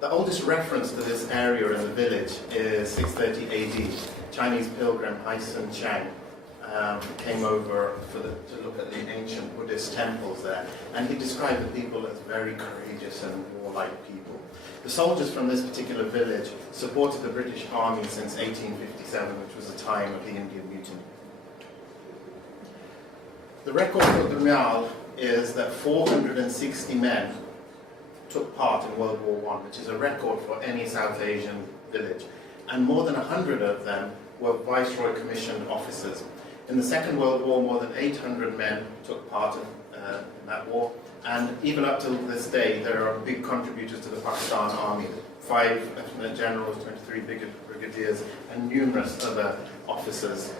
The oldest reference to this area in the village is 630 AD. Chinese pilgrim Haisun Chang came over to look at the ancient Buddhist temples there, and he described the people as very courageous and warlike people. The soldiers from this particular village supported the British Army since 1857, which was the time of the Indian Mutiny. The record for Dulmial is that 460 men took part in World War I, which is a record for any South Asian village, and more than 100 of them were Viceroy commissioned officers. In the Second World War, more than 800 men took part in that war, and even up to this day, there are big contributors to the Pakistan Army: 5 lieutenant generals, 23 brigadiers, and numerous other officers.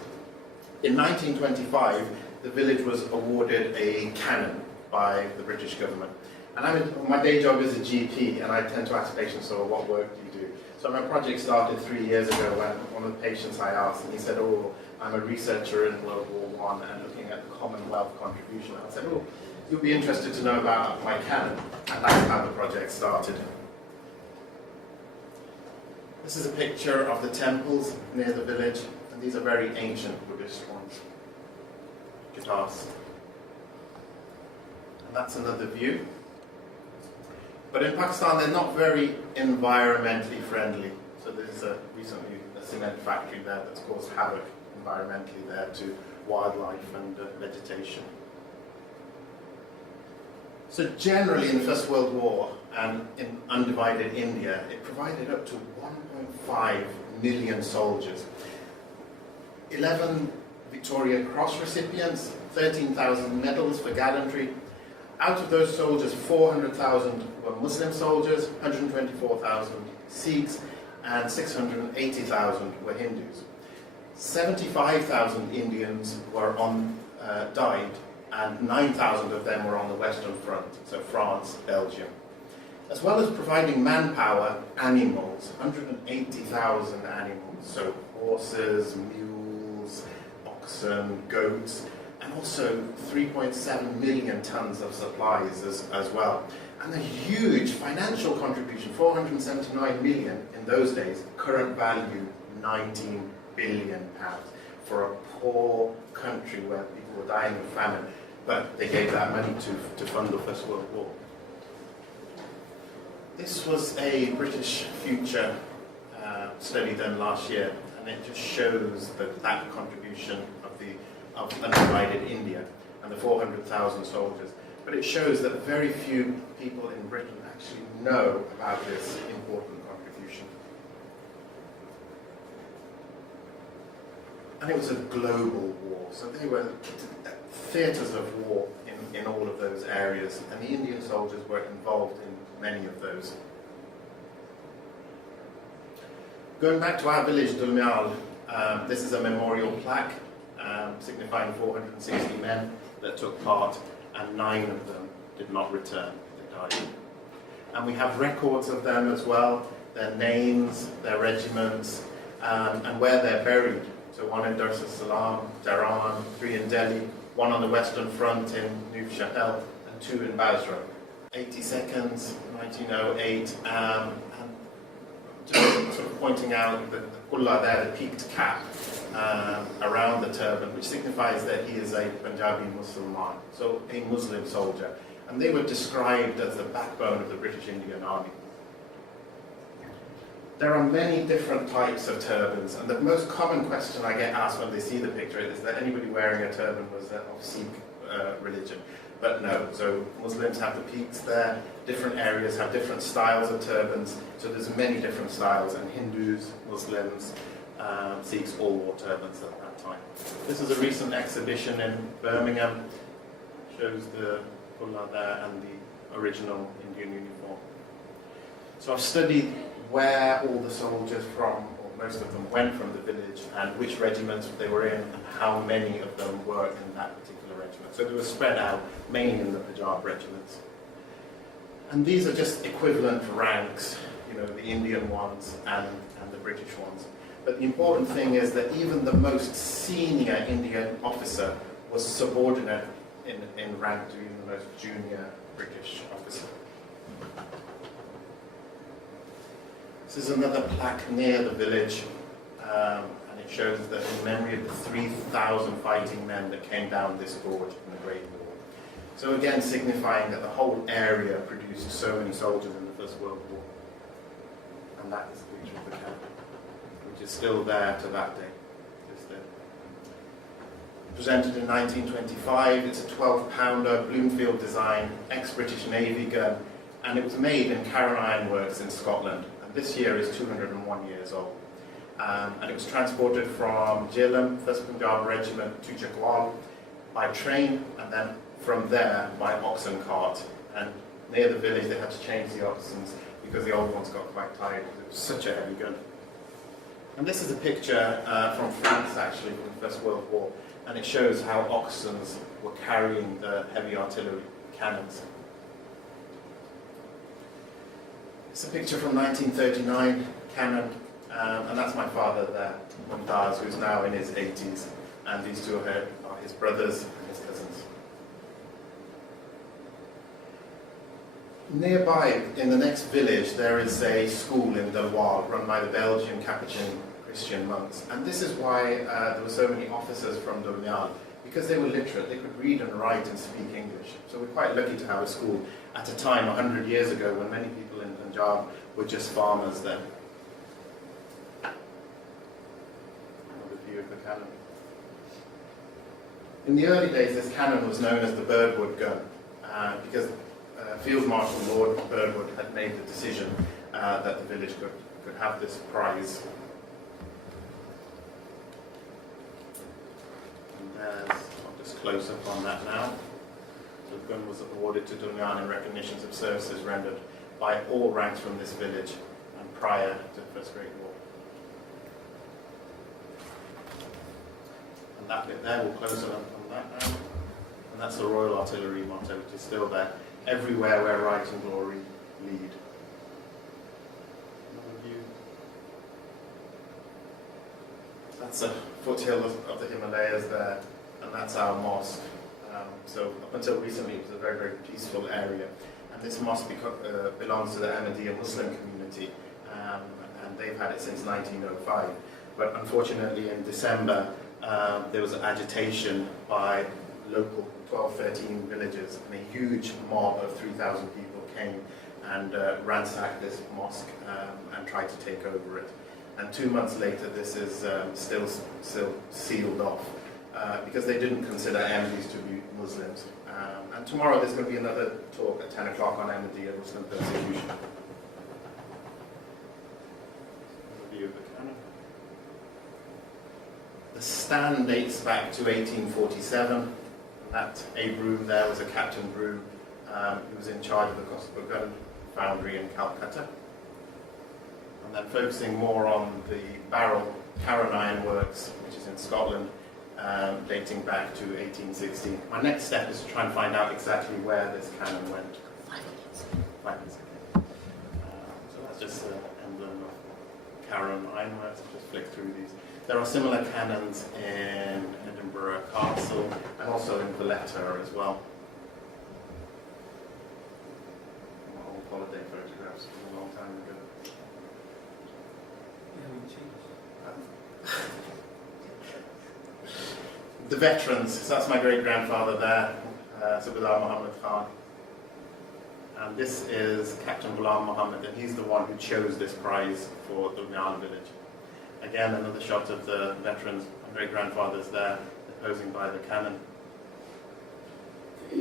In 1925, the village was awarded a cannon by the British government. And my day job is a GP, and I tend to ask patients, so what work do you do? So my project started 3 years ago when one of the patients I asked, and he said, oh, I'm a researcher in World War I and looking at the Commonwealth contribution. I said, oh, you'll be interested to know about my cannon. And that's how the project started. This is a picture of the temples near the village, and these are very ancient Buddhist ones. Guitars. And that's another view. But in Pakistan, they're not very environmentally friendly. So there's recently a cement factory there that's caused havoc environmentally there to wildlife and vegetation. So generally in the First World War and in undivided India, it provided up to 1.5 million soldiers. 11 Victoria Cross recipients, 13,000 medals for gallantry. Out of those soldiers, 400,000 were Muslim soldiers, 124,000 Sikhs, and 680,000 were Hindus. 75,000 Indians were died, and 9,000 of them were on the Western Front, so France, Belgium. As well as providing manpower, animals, 180,000 animals, so horses, mules, oxen, goats, and also 3.7 million tons of supplies as well. And a huge financial contribution, 479 million in those days, current value 19 billion pounds, for a poor country where people were dying of famine, but they gave that money to fund the First World War. This was a British Future study done last year, and it just shows that contribution of undivided India and the 400,000 soldiers. But it shows that very few people in Britain actually know about this important contribution. And it was a global war, so they were theatres of war in all of those areas, and the Indian soldiers were involved in many of those. Going back to our village, Dulmial, this is a memorial plaque signifying 460 men that took part, and 9 of them did not return, they died. And we have records of them as well, their names, their regiments, and where they're buried. So one in Dar es Salaam, Tehran, 3 in Delhi, 1 on the Western Front in New Shahel, and 2 in Basra. 82nd, 1908, and just sort of pointing out the kulla there, the peaked cap around the turban, which signifies that he is a Punjabi Musliman, so a Muslim soldier. And they were described as the backbone of the British Indian Army. There are many different types of turbans, and the most common question I get asked when they see the picture is that anybody wearing a turban was of Sikh religion. But no, so Muslims have the peaks there, different areas have different styles of turbans, so there's many different styles, and Hindus, Muslims, Sikhs all wore turbans at that time. This is a recent exhibition in Birmingham, shows the kulla there and the original Indian uniform. So I've studied where all the soldiers from, or most of them, went from the village, and which regiments they were in, and how many of them were in that particular regiment. So they were spread out, mainly in the Punjab regiments. And these are just equivalent ranks, you know, the Indian ones and the British ones. But the important thing is that even the most senior Indian officer was subordinate in rank to even the most junior British officer. This is another plaque near the village, and it shows that in memory of the 3,000 fighting men that came down this gorge in the Great War. So again, signifying that the whole area produced so many soldiers in the First World War. And that is the picture of the camp, which is still there to that day. Presented in 1925, it's a 12-pounder Bloomfield design, ex-British Navy gun, and it was made in Carron Iron Works in Scotland. And this year is 201 years old. And it was transported from Jhelum, 1st Punjab Regiment, to Jakwal by train, and then from there by oxen cart. And near the village they had to change the oxen because the old ones got quite tired because it was such a heavy gun. And this is a picture from France, actually, from the First World War. And it shows how oxen were carrying the heavy artillery cannons. It's a picture from 1939, cannon, and that's my father there, Mumtaz, who's now in his 80s, and these two are his brothers and his cousins. Nearby, in the next village, there is a school in Dulmial run by the Belgian Capuchin Christian monks. And this is why there were so many officers from Dulmial, because they were literate, they could read and write and speak English. So we're quite lucky to have a school at a time 100 years ago when many people in Punjab were just farmers then. Another view of the cannon. In the early days, this cannon was known as the Birdwood gun, because Field Marshal Lord Birdwood had made the decision that the village could have this prize. I'll just close up on that now. So the gun was awarded to Dulmial in recognition of services rendered by all ranks from this village and prior to the First Great War. And that bit there, we'll close up on that now. And that's the Royal Artillery motto, which is still there. Everywhere where right and glory lead. Another view. That's a foothill of the Himalayas there, and that's our mosque. So up until recently it was a very, very peaceful area. And this mosque belongs to the Ahmadiyya Muslim community, and they've had it since 1905. But unfortunately in December there was agitation by local 12, 13 villages, and a huge mob of 3,000 people came and ransacked this mosque and tried to take over it. And 2 months later, this is still sealed off because they didn't consider Ahmadis to be Muslims. And tomorrow there's going to be another talk at 10 o'clock on Ahmadiyya Muslim persecution. View of the cannon. The stand dates back to 1847. That Abe Broom there was a Captain Broom who was in charge of the Cosper Gun Foundry in Calcutta. And then focusing more on the barrel Carron Iron Works, which is in Scotland, dating back to 1860. My next step is to try and find out exactly where this cannon went. 5 minutes. 5 minutes. So that's just an emblem of Carron Iron Works. I'll just flick through these. There are similar cannons in Edinburgh Castle and also in Valletta as well. Old holiday photographs from a long time ago. The veterans, so that's my great-grandfather there, Subadar Muhammad Khan. And this is Captain Ghulam Muhammad, and he's the one who chose this prize for Dulmial village. Again, another shot of the veterans. My great-grandfather's there, posing by the cannon.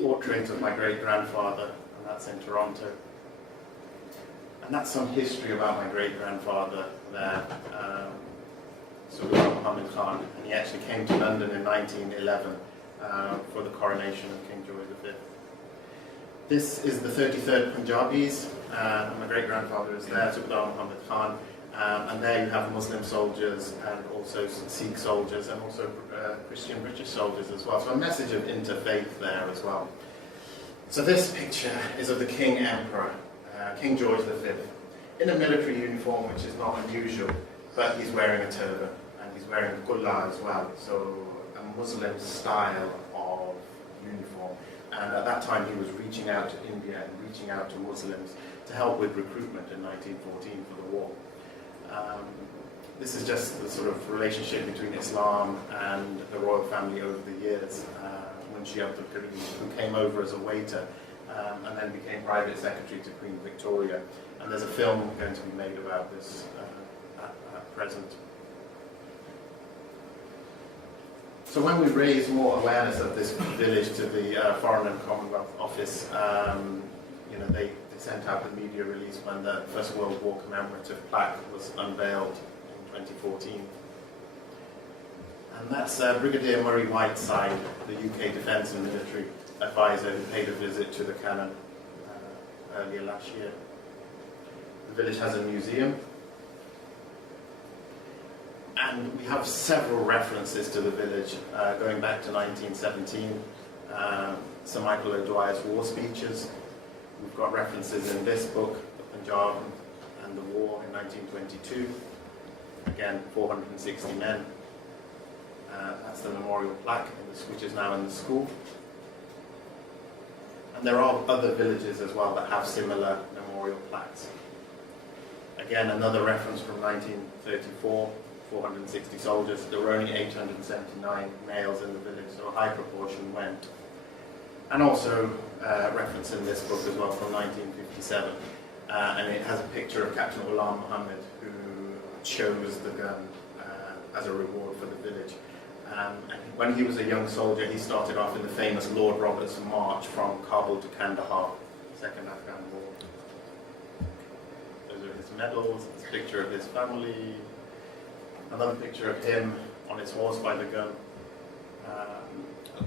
Portrait of my great-grandfather, and that's in Toronto. And that's some history about my great-grandfather there, Subadar Muhammad Khan. And he actually came to London in 1911 for the coronation of King George V. This is the 33rd Punjabis, and my great-grandfather is there, Subadar Muhammad Khan. And there you have Muslim soldiers and also Sikh soldiers and also Christian British soldiers as well. So a message of interfaith there as well. So this picture is of the King Emperor, King George V, in a military uniform, which is not unusual, but he's wearing a turban and he's wearing a kulla as well. So Muslim style of uniform. And at that time, he was reaching out to India and reaching out to Muslims to help with recruitment in 1914 for the war. This is just the sort of relationship between Islam and the royal family over the years. Munshi Abdul Karim, who came over as a waiter and then became private secretary to Queen Victoria. And there's a film going to be made about this at present. So when we raised more awareness of this village to the Foreign and Commonwealth Office, they sent out a media release when the First World War commemorative plaque was unveiled in 2014. And that's Brigadier Murray Whiteside, the UK Defence and Military Advisor, who paid a visit to the cannon earlier last year. The village has a museum, and we have several references to the village going back to 1917, Sir Michael O'Dwyer's war speeches. We've got references in this book, The Punjab and the War in 1922. Again, 460 men. That's the memorial plaque, which is now in the school. And there are other villages as well that have similar memorial plaques. Again, another reference from 1934, 460 soldiers. There were only 879 males in the village, so a high proportion went. And also reference in this book as well from 1957. And it has a picture of Captain Ghulam Muhammad, who chose the gun as a reward for the village. And when he was a young soldier, he started off in the famous Lord Roberts March from Kabul to Kandahar, Second Afghan War. Those are his medals, this picture of his family, another picture of him on his horse by the gun.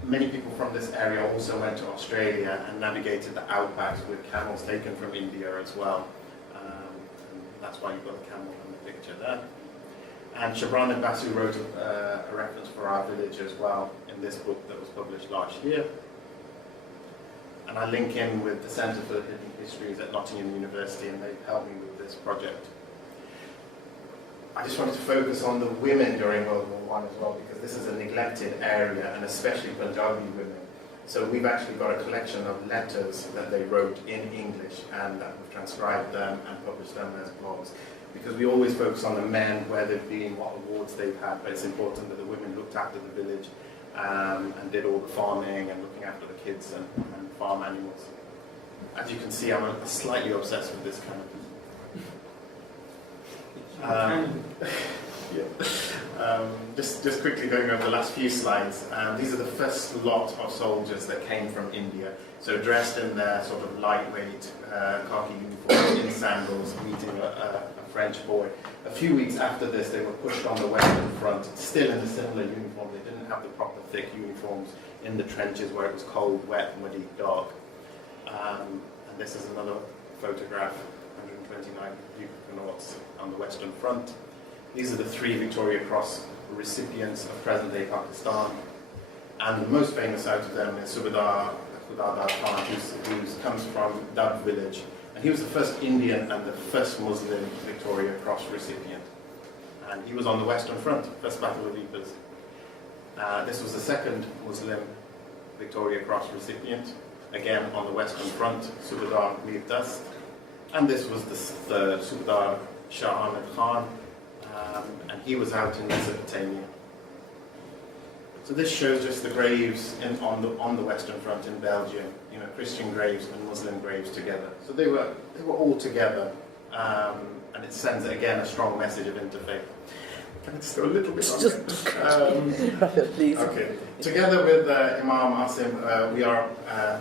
Many people from this area also went to Australia and navigated the outbacks with camels taken from India as well. And that's why you've got the camel in the picture there. And Shabran and Basu wrote a reference for our village as well in this book that was published last year. And I link in with the Centre for Hidden Histories at Nottingham University, and they've helped me with this project. I just wanted to focus on the women during World War I as well, because this is a neglected area, and especially Punjabi women. So we've actually got a collection of letters that they wrote in English, and that we've transcribed them and published them as blogs. Because we always focus on the men, where they've been, what awards they've had, but it's important that the women looked after the village and did all the farming and looking after the kids and farm animals. As you can see, I'm slightly obsessed with this kind of just quickly going over the last few slides, these are the first lot of soldiers that came from India, so dressed in their sort of lightweight khaki uniform, in sandals, meeting a French boy. A few weeks after this, they were pushed on the Western Front, still in a similar uniform. They didn't have the proper thick uniforms in the trenches where it was cold, wet, muddy, dark. And this is another photograph, 129 Buchanauts on the Western Front. These are the 3 Victoria Cross recipients of present-day Pakistan. And the most famous out of them is Subedar Khan, who comes from Dab village. And he was the first Indian and the first Muslim Victoria Cross recipient. And he was on the Western Front, First Battle of Ypres. This was the second Muslim Victoria Cross recipient, again on the Western Front, Subedar Mir Dast. And this was the third, Subedar Shah Ahmed Khan, and he was out in Mesopotamia. So this shows just the graves on the Western Front in Belgium, Christian graves and Muslim graves together. So they were all together, and it sends again a strong message of interfaith. Can I just go a little bit on please. Okay. Together with Imam Asim, we are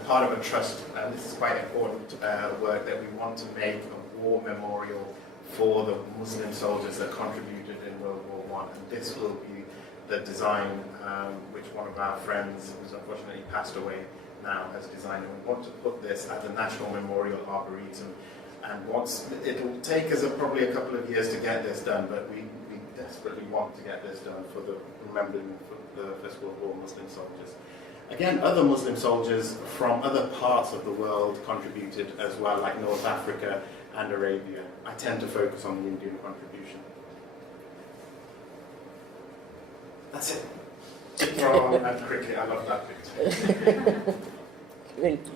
part of a trust, and this is quite important work, that we want to make a war memorial for the Muslim soldiers that contributed in World War I. And this will be the design which one of our friends, who's unfortunately passed away now, has designed. And we want to put this at the National Memorial Arboretum. And it'll take us probably a couple of years to get this done, but we desperately want to get this done for the remembering for the First World War Muslim soldiers. Again, other Muslim soldiers from other parts of the world contributed as well, like North Africa and Arabia. I tend to focus on the Indian contribution. That's it. Football and cricket, I love that bit. Great.